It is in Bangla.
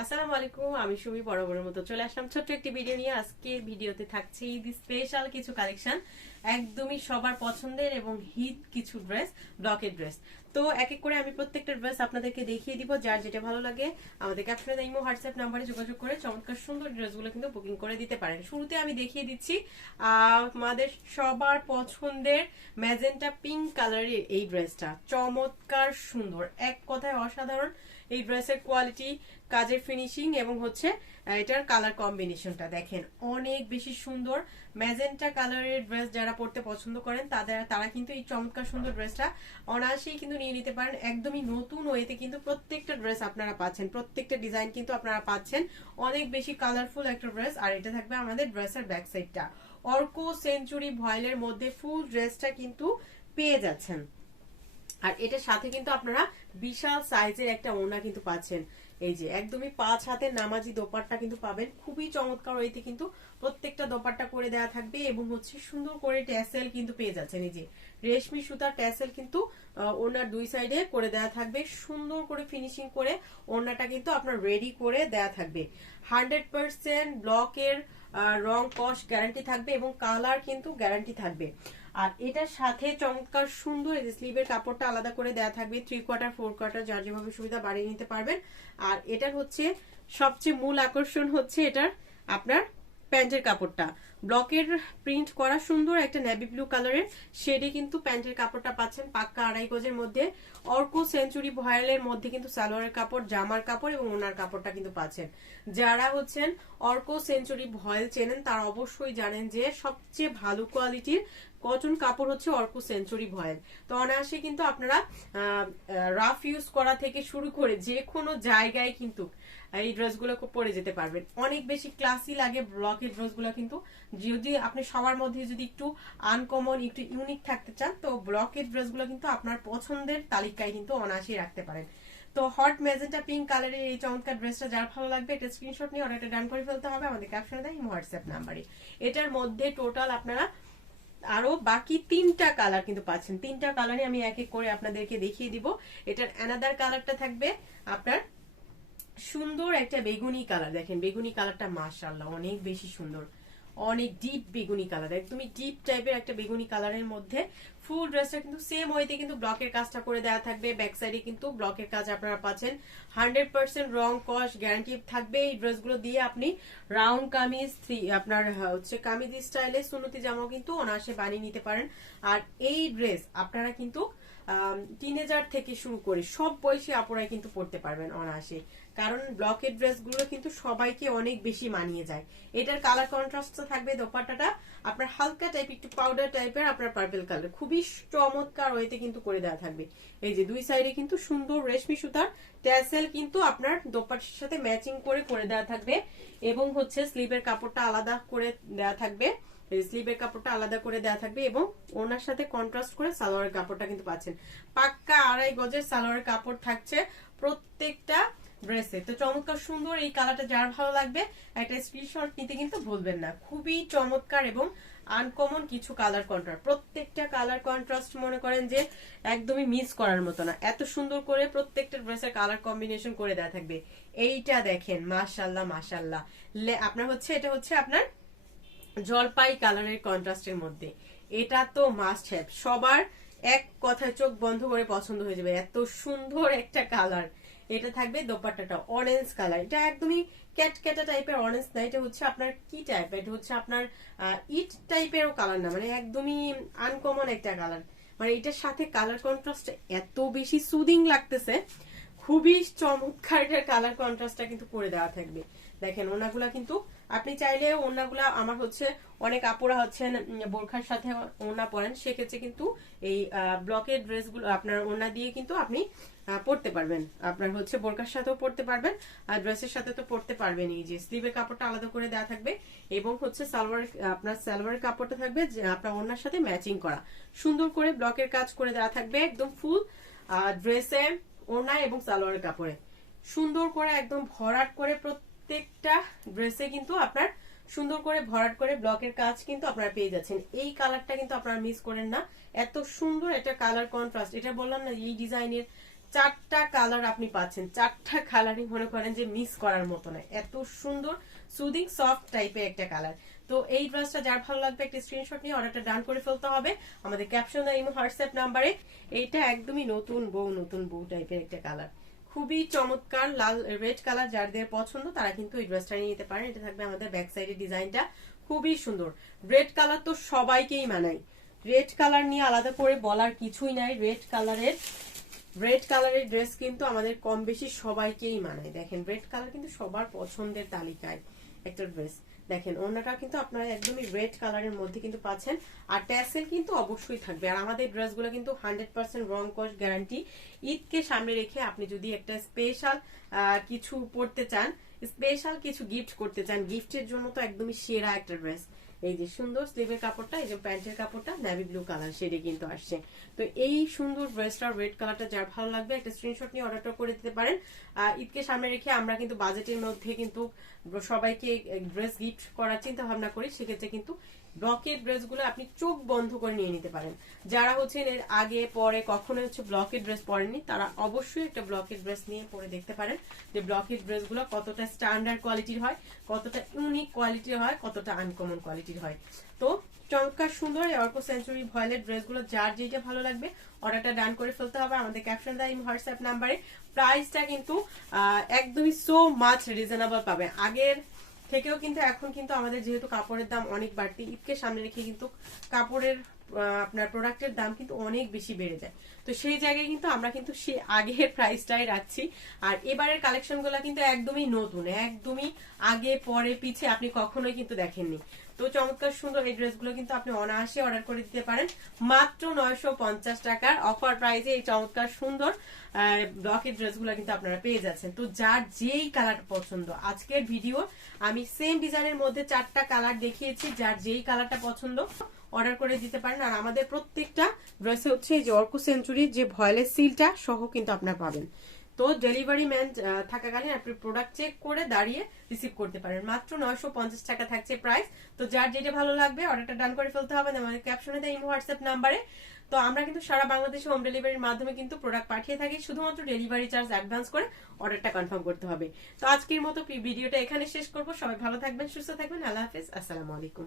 আসসালামু আলাইকুম, আমি সুমি বরাবরের মতো চলে আসলাম ছোট্ট একটি ভিডিও নিয়ে। আজকের ভিডিওতে থাকছে ঈদ স্পেশাল কিছু কালেকশন একদমই সবার পছন্দের এবং হিট কিছু ড্রেস, ব্লকের ড্রেস। তো এক এক করে আমি প্রত্যেকটা ড্রেস আপনাদেরকে দেখিয়ে দিব, যার যেটা ভালো লাগে। আমাদের ক্যাপশনে ইমো হোয়াটসঅ্যাপ নাম্বারে যোগাযোগ করে চমৎকার সুন্দর ড্রেসগুলো কিন্তু বুকিং করে দিতে পারেন। শুরুতে আমি দেখিয়ে দিচ্ছি, আমাদের সবার পছন্দের ম্যাজেন্টা পিঙ্ক কালারের এই ড্রেসটা। চমৎকার সুন্দর, এক কথায় অসাধারণ এই ড্রেসের কোয়ালিটি কাজের ফিনিশিং এবং হচ্ছে এটার কালার কম্বিনেশনটা দেখেন, অনেক বেশি সুন্দর ম্যাজেন্টা কালারের ড্রেস যারা পরতে পছন্দ করেন, তাদের, তারা কিন্তু এই চমৎকার সুন্দর ড্রেসটা অনায়াসেই কিন্তু নিয়ে নিতে পারেন। একদমই নতুন ওয়েতে কিন্তু প্রত্যেকটা ড্রেস আপনারা পাচ্ছেন, প্রত্যেকটা ডিজাইন কিন্তু আপনারা পাচ্ছেন। অনেক বেশি কালারফুল একটা ড্রেস আর এটা থাকবে আমাদের ড্রেসের ব্যাক সাইডটা অর্কো সেঞ্চুরি ভয়েলের মধ্যে ফুল ড্রেসটা কিন্তু পেয়ে যাচ্ছেন। আর এটার সাথে কিন্তু আপনারা বিশাল সাইজের একটা ওড়না কিন্তু পাচ্ছেন। এই যে একদমই পাঁচ হাতের নামাজি দোপাট্টা কিন্তু পাবেন। খুবই চমৎকার ওইতে কিন্তু প্রত্যেকটা দোপাট্টা করে দেওয়া থাকবে এবং হচ্ছে সুন্দর করে ট্যাসেল কিন্তু পেয়ে যাচ্ছেন। এই যে রেশমি সুতার ট্যাসেল কিন্তু আহ, ওড়নার দুই সাইডে করে দেওয়া থাকবে। সুন্দর করে ফিনিশিং করে ওড়নাটা কিন্তু আপনার রেডি করে দেওয়া থাকবে। হান্ড্রেড পার্সেন্ট ব্লকের রং কস গ্যারান্টি থাকবে এবং কালার কিন্তু গ্যারান্টি থাকবে। আর এটার সাথে চমৎকার সুন্দর এই যে স্লিভের কাপড়টা আলাদা করে দেওয়া থাকবে থ্রি কোয়ার্টার ফোর কোয়ার্টার যার যেভাবে সুবিধা বাড়িয়ে নিতে পারবেন। আর এটার হচ্ছে সবচেয়ে মূল আকর্ষণ হচ্ছে এটার আপনার প্যান্টের কাপড়টা। ব্লকের প্রিন্ট করা সুন্দর একটা নেভি ব্লু কালারের শেডে কিন্তু প্যান্টের কাপড়টা পাচ্ছেন পাক্কা আড়াই গজের মধ্যে। অর্কো সেঞ্চুরি ভয়েলের মধ্যে কিন্তু সালোয়ারের কাপড়, জামার কাপড় এবং ওনার কাপড়টা কিন্তু পাচ্ছেন। যারা হচ্ছেন অর্কো সেঞ্চুরি ভয়েল চেনেন, তারা অবশ্যই জানেন যে সবচেয়ে ভালো কোয়ালিটির কটন কাপড় হচ্ছে অর্কো সেঞ্চুরি ভয়েল। তো অনায়াসে কিন্তু আপনারা রাফ ইউজ করা থেকে শুরু করে যে কোনো জায়গায় কিন্তু এই ড্রেসগুলো পরে যেতে পারবেন। অনেক বেশি ক্লাসি লাগে ব্লকের ড্রেসগুলো কিন্তু। যদি আপনি সবার মধ্যে যদি একটু আনকমন একটু ইউনিক থাকতে চান, তো ব্লকের ড্রেসগুলো কিন্তু আপনার পছন্দের তালিকায় কিন্তু অনায়াসেই রাখতে পারেন। তো হট ম্যাজেন্টা পিঙ্ক কালারের এই চমৎকার ড্রেসটা যার ভালো লাগবে, এটা স্ক্রিনশট নিয়ে অর্ডারটা ডান করে ফেলতে হবে। আমাদের ক্যাপশনে দেয় হোয়াটসঅ্যাপ নাম্বারে এটার মধ্যে টোটাল আপনারা আরও বাকি তিনটা কালার কিন্তু পাচ্ছেন। তিনটা কালারে আমি এক এক করে আপনাদেরকে দেখিয়ে দিব। এটার অ্যানাদার কালারটা থাকবে আপনার সুন্দর একটা বেগুনি কালার দেখেন, বেগুনি কালারটা মাসাল্লাহ অনেক বেশি সুন্দর। অনেক ডিপ বেগুনি কালার একদমই ডিপ টাইপের একটা বেগুনি কালারের মধ্যে ফুল ড্রেসটা কিন্তু সেম ওয়েতে কিন্তু ব্লকের কাজটা করে দেওয়া থাকবে। ব্যাক সাইডে কিন্তু ব্লকের কাজ আপনারা পাচ্ছেন। হান্ড্রেড পার্সেন্ট রং কস গ্যারান্টি থাকবে। এই ড্রেসগুলো দিয়ে আপনি রাউন্ড কামিজ থ্রি- আপনার হচ্ছে কামিজ স্টাইলে সুনতি জামাও কিন্তু অনায়াসে বানিয়ে নিতে পারেন। আর এই ড্রেস আপনারা কিন্তু টিনেজার থেকে শুরু করে সব বয়সী আপুরাই কিন্তু পড়তে পারবেন অনায়াসে। কারণ ব্লকের ড্রেসগুলো কিন্তু সবাইকে অনেক বেশি মানিয়ে যায়। এটার কালার কন্ট্রাস্ট থাকবে দোপাট্টাটা। আপনার হালকা টাইপ একটু পাউডার টাইপের আপনার পার্পেল কালার খুবই চমৎকার ওয়েতে কিন্তু করে দেওয়া থাকবে। এই যে দুই সাইডে কিন্তু সুন্দর রেশমি সুতার। ট্যাসেল কিন্তু আপনার দোপাট্টার সাথে ম্যাচিং করে করে দেওয়া থাকবে। এবং হচ্ছে স্লিভের কাপড়টা আলাদা করে দেওয়া থাকবে। স্লিভের কাপড়টা আলাদা করে দেওয়া থাকবে এবং ওনার সাথে কন্ট্রাস্ট করে সালোয়ারের কাপড়টা কিন্তু পাচ্ছেন। পাক্কা আড়াই গজের সালোয়ারের কাপড় থাকছে প্রত্যেকটা ড্রেসে তো চমৎকার সুন্দর এই কালারটা যার ভালো লাগবে, একটা স্ক্রিনশট নিতে কিন্তু ভুলবেন না। খুবই চমৎকার এবং আনকমন কিছু কালার কন্ট্রাস্ট প্রত্যেকটা কালার কন্ট্রাস্ট মনে করেন যে একদমই মিস করার মতো না। এত সুন্দর করে প্রত্যেকটা ড্রেসের কালার কম্বিনেশন করে দেওয়া থাকবে। এইটা দেখেন মাশাল্লাহ মাশাল্লাহ আপনার হচ্ছে, এটা হচ্ছে আপনার জলপাই কালারের কন্ট্রাস্টের মধ্যে। এটা তো মাস্ট হ্যাভ সবার এক কথায় চোখ বন্ধ করে পছন্দ হয়ে যাবে। এত সুন্দর একটা কালার। এটা থাকবে দোপাট্টাটা অরেঞ্জ কালার এটা একদমই ক্যাটক্যাটা টাইপের অরেঞ্জ না। এটা হচ্ছে আপনার কি টাইপ এটা হচ্ছে আপনার ইট টাইপেরও কালার না। মানে একদমই আনকমন একটা কালার মানে এটার সাথে কালার কন্ট্রাস্ট এত বেশি সুদিং লাগতেছে। খুবই চমৎকার কালার কন্ট্রাস্টটা কিন্তু করে দেওয়া থাকবে। দেখেন, ওনাগুলা কিন্তু আপনি চাইলে ওনাগুলা, আমার হচ্ছে অনেক আপুরা হচ্ছেন বোরখার সাথে ওনা পরেন, সেক্ষেত্রে কিন্তু এই ব্লকের ড্রেসগুলো, আপনার ওনা দিয়ে কিন্তু আপনি পরতে পারবেন। আপনার হচ্ছে বোরকার সাথেও পরতে পারবেন, আর ড্রেসের সাথে তো পরতে পারবেন এই যে স্লিভের কাপড়টা আলাদা করে দেওয়া থাকবে, এবং হচ্ছে সালোয়ার, আপনার সালোয়ারের কাপড়টা থাকবে, যে আপনার ওনার সাথে ম্যাচিং করা। সুন্দর করে ব্লকের কাজ করে দেওয়া থাকবে, একদম ফুল ড্রেসে ওনা এবং সালোয়ারের কাপড়ে। সুন্দর করে একদম ভরাট করে প্রত্যেকটা ড্রেসে কিন্তু আপনার সুন্দর করে ভরাট করে ব্লকের কাজ কিন্তু আপনারা পেয়ে যাচ্ছেন। এই কালারটা কিন্তু আপনারা মিস করেন না। এত সুন্দর একটা কালার কন্ট্রাস্ট এটা বললাম না, এই ডিজাইনের চারটা কালার আপনি পাচ্ছেন। চারটা কালারই মনে করেন যে মিস করার মতো নয়। এত সুন্দর সুদিং সফট টাইপের একটা কালার তো এই ড্রেসটা যার ভালো লাগবে একটা স্ক্রিনশট নিয়ে অর্ডারটা ডান করে ফেলতে হবে। আমাদের ক্যাপশন ইমো হোয়াটসঅ্যাপ নাম্বারে এইটা একদমই নতুন বউ নতুন বউ টাইপের একটা কালার খুবই চমৎকার লাল রেড কালার যাদের পছন্দ তারা কিন্তু এই ড্রেসটা নিয়ে নিতে পারেন। এটা থাকবে আমাদের ব্যাক সাইডের ডিজাইনটা। খুবই সুন্দর। রেড কালার তো সবাইকেই মানায়। রেড কালার নিয়ে আলাদা করে বলার কিছুই নাই। রেড কালারের রেড কালারের ড্রেস কিন্তু আমাদের কম বেশি সবাইকেই মানায়। দেখেন রেড কালার কিন্তু সবার পছন্দের তালিকায়। একটা ড্রেস দেখেন ওনাটা কিন্তু আপনারা একদমই রেড কালারের মধ্যে কিন্তু পাচ্ছেন। আর ট্যাসেল কিন্তু অবশ্যই থাকবে। আর আমাদের ড্রেসগুলো কিন্তু হান্ড্রেড পার্সেন্ট রং কস্ট গ্যারান্টি ঈদকে সামনে রেখে আপনি যদি একটা স্পেশাল কিছু পড়তে চান স্পেশাল কিছু গিফট করতে চান গিফটের জন্য তো একদমই সেরা একটা ড্রেস এই যে সুন্দর স্লিভের কাপড়টা, এই যে প্যান্টের কাপড়টা নেভি ব্লু কালার শেডে কিন্তু আসছে। তো এই সুন্দর ড্রেসটা রেড কালারটা যার ভালো লাগবে, একটা স্ক্রিনশট নিয়ে অর্ডারটা করে দিতে পারেন। ঈদকে সামনে রেখে আমরা কিন্তু বাজেটের মধ্যে কিন্তু সবাইকে ড্রেস গিফট করার চিন্তা ভাবনা করি, সেক্ষেত্রে কিন্তু ব্লকের ড্রেসগুলো আপনি চোখ বন্ধ করে নিয়ে নিতে পারেন। যারা হচ্ছেন এর আগে, পরে কখনো হচ্ছে ব্লকের ড্রেস পরেননি, তারা অবশ্যই একটা ব্লকের ড্রেস নিয়ে পরে দেখতে পারেন যে ব্লকের ড্রেসগুলো কতটা স্ট্যান্ডার্ড কোয়ালিটির হয়, কতটা ইউনিক কোয়ালিটির হয়, কতটা আনকমন কোয়ালিটির হয়। তো চমৎকার, সুন্দর অর্ক সেঞ্চুরি ভয়েলের ড্রেসগুলো, যার যেটা ভালো লাগবে অর্ডারটা ডান করে ফেলতে হবে আমাদের ক্যাপশন দেয় হোয়াটসঅ্যাপ নাম্বারে প্রাইসটা কিন্তু একদমই সো মাচ রিজনেবল পাবে আগের থেকেও কিন্তু এখন কিন্তু আমাদের যেহেতু কাপড়ের দাম অনেক বাড়তি, ঈদকে সামনে রেখে কিন্তু কাপড়ের আপনার প্রোডাক্টের দাম কিন্তু অনেক বেশি বেড়ে যায়। তো সেই জায়গায় কিন্তু আমরা কিন্তু সে আগের প্রাইসটাই রাখছি। আর এবারের কালেকশনগুলো কিন্তু একদমই নতুন, একদমই আগে, পরে, পিছে আপনি কখনোই কিন্তু দেখেননি। চমৎকার সুন্দর এই ড্রেসগুলো কিন্তু আপনি অনায়াসে অর্ডার করে দিতে পারেন। মাত্র নয়শো পঞ্চাশ টাকার অফার প্রাইসে এই চমৎকার সুন্দর ব্লকের ড্রেসগুলো কিন্তু আপনারা পেয়ে যাচ্ছেন। তো যার যেই কালার পছন্দ, আজকের ভিডিও আমি সেম ডিজাইনের মধ্যে চারটা কালার দেখিয়েছি, যার যেই কালারটা পছন্দ অর্ডার করে দিতে পারেন। আর আমাদের প্রত্যেকটা ড্রেসে হচ্ছে এই যে অর্ক সেঞ্চুরির যে ভয়েলের সিলটা সহ কিন্তু আপনারা পাবেন। তো ডেলিভারি ম্যান থাকাকালীন আপনি প্রোডাক্ট চেক করে দাঁড়িয়ে রিসিভ করতে পারেন। মাত্র নয়শো পঞ্চাশ টাকা থাকছে প্রাইস তো যার যেটা ভালো লাগবে অর্ডারটা ডান করে ফেলতে হবে। আমাদের ক্যাপশনে দেয় ইমো হোয়াটসঅ্যাপ নাম্বারে তো আমরা কিন্তু সারা বাংলাদেশে হোম ডেলিভারির মাধ্যমে কিন্তু প্রোডাক্ট পাঠিয়ে থাকি। শুধুমাত্র ডেলিভারি চার্জ অ্যাডভান্স করে অর্ডারটা কনফার্ম করতে হবে। তো আজকের মতো ভিডিওটা এখানে শেষ করব। সবাই ভালো থাকবেন, সুস্থ থাকবেন। আল্লাহ হাফিজ। আসসালামু আলাইকুম।